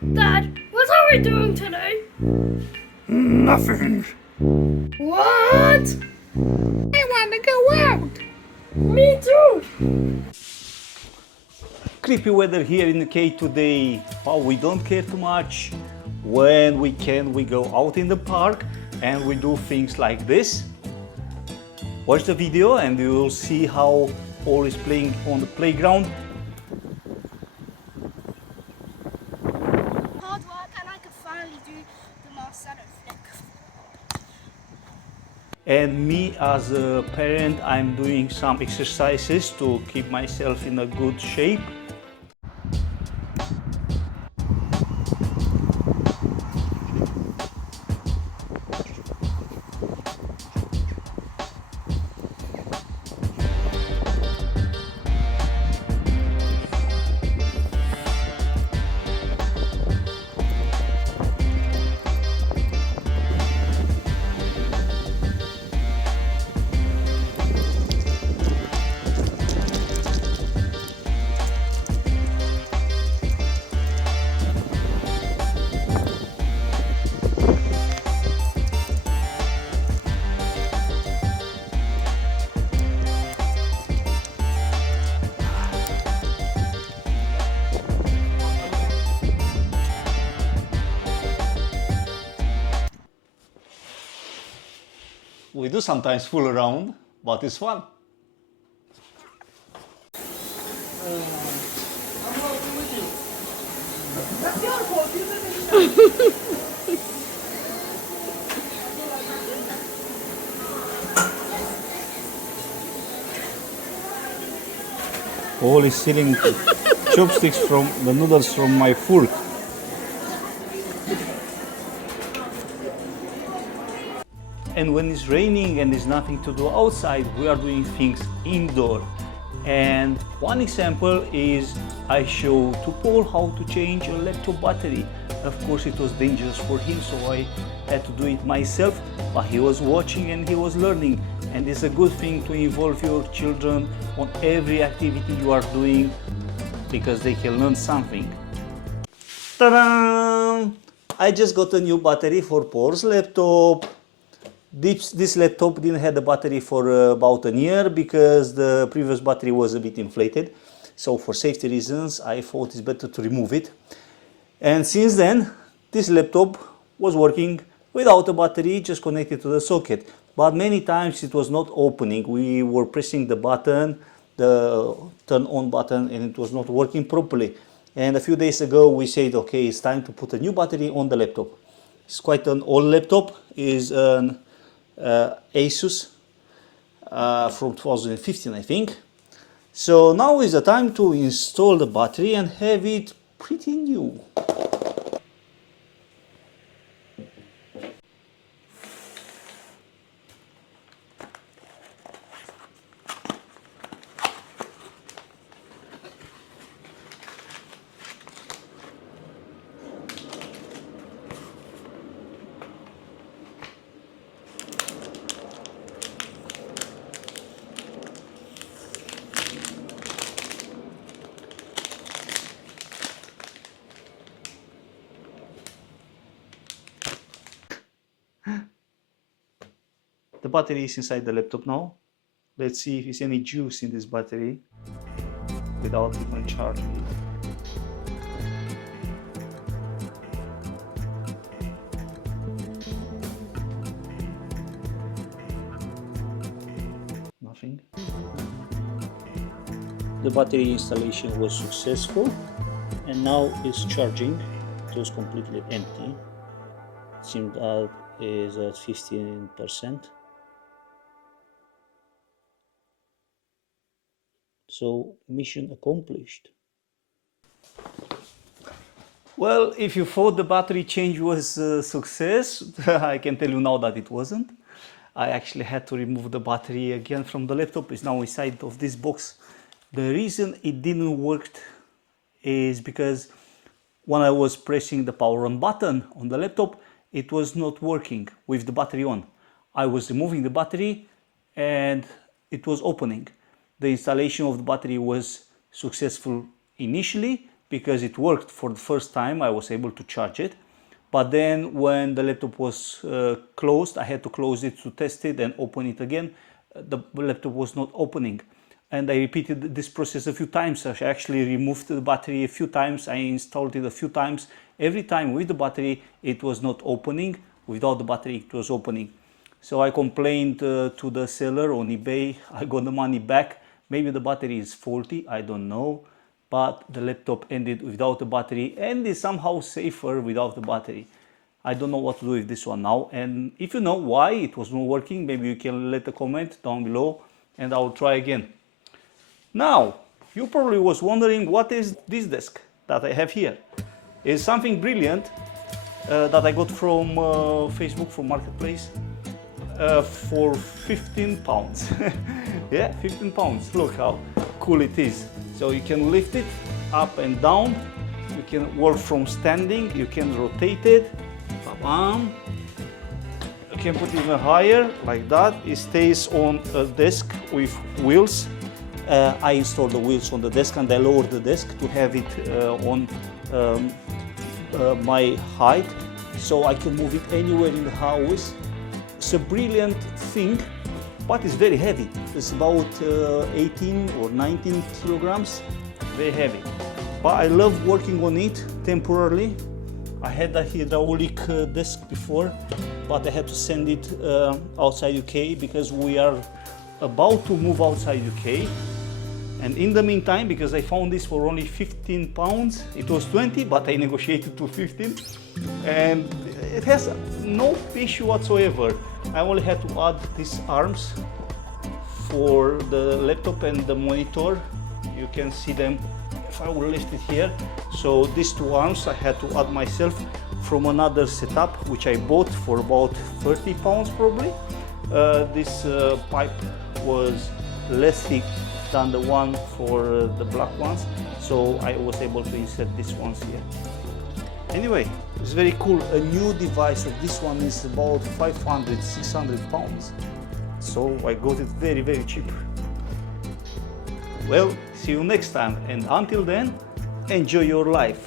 Dad, what are we doing today? Nothing. What? I want to go out. Me too. Creepy weather here in UK today, but we don't care too much. When we can, we go out in the park and we do things like this. Watch the video and you will see how Paul is playing on the playground. Hard work and I can finally do the Marcelo flick. And me as a parent, I'm doing some exercises to keep myself in a good shape. We do sometimes fool around, but it's fun. Paul is stealing chopsticks from the noodles from my fork. And when it's raining and there's nothing to do outside, we are doing things indoor. And one example is I show to Paul how to change a laptop battery. Of course it was dangerous for him, so I had to do it myself, but he was watching and he was learning. And it's a good thing to involve your children on every activity you are doing because they can learn something. Ta-da! I just got a new battery for Paul's laptop. This laptop didn't have the battery for about a year because the previous battery was a bit inflated. So for safety reasons, I thought it's better to remove it. And since then, this laptop was working without a battery, just connected to the socket. But many times it was not opening. We were pressing the button, the turn on button, and it was not working properly. And a few days ago, we said, okay, it's time to put a new battery on the laptop. It's quite an old laptop. It's an Asus from 2015, I think. So now is the time to install the battery and have it pretty new. The battery is inside the laptop now. Let's see if there's any juice in this battery without even charging it. Nothing. The battery installation was successful and now it's charging. It was completely empty. It seemed that is at 15%. So mission accomplished. Well, if you thought the battery change was a success, I can tell you now that it wasn't. I actually had to remove the battery again from the laptop. It's now inside of this box. The reason it didn't work is because when I was pressing the power on button on the laptop, it was not working with the battery on. I was removing the battery and it was opening. The installation of the battery was successful initially, because it worked for the first time. I was able to charge it. But then when the laptop was closed, I had to close it to test it and open it again. The laptop was not opening. And I repeated this process a few times. I actually removed the battery a few times. I installed it a few times. Every time with the battery, it was not opening. Without the battery, it was opening. So I complained to the seller on eBay. I got the money back. Maybe the battery is faulty, I don't know. But the laptop ended without the battery and is somehow safer without the battery. I don't know what to do with this one now. And if you know why it was not working, maybe you can let a comment down below and I'll try again. Now, you probably was wondering what is this desk that I have here. It's something brilliant that I got from Facebook, from Marketplace, for 15 pounds. Yeah, 15 pounds. Look how cool it is. So you can lift it up and down. You can work from standing. You can rotate it. Bam. You can put it even higher like that. It stays on a desk with wheels. I installed the wheels on the desk and I lowered the desk to have it on my height, so I can move it anywhere in the house. It's a brilliant thing, but it's very heavy. It's about 18 or 19 kilograms, very heavy. But I love working on it temporarily. I had a hydraulic desk before, but I had to send it outside UK because we are about to move outside UK. And in the meantime, because I found this for only 15 pounds, it was 20, but I negotiated to 15. And it has no issue whatsoever. I only had to add these arms for the laptop and the monitor. You can see them if I will lift it here. So these two arms I had to add myself from another setup, which I bought for about 30 pounds probably. This pipe was less thick than the one for the black ones, so I was able to insert these ones here. Anyway, it's very cool. A new device of this one is about 500-600 pounds, so I got it very, very cheap. Well, see you next time, and until then, enjoy your life.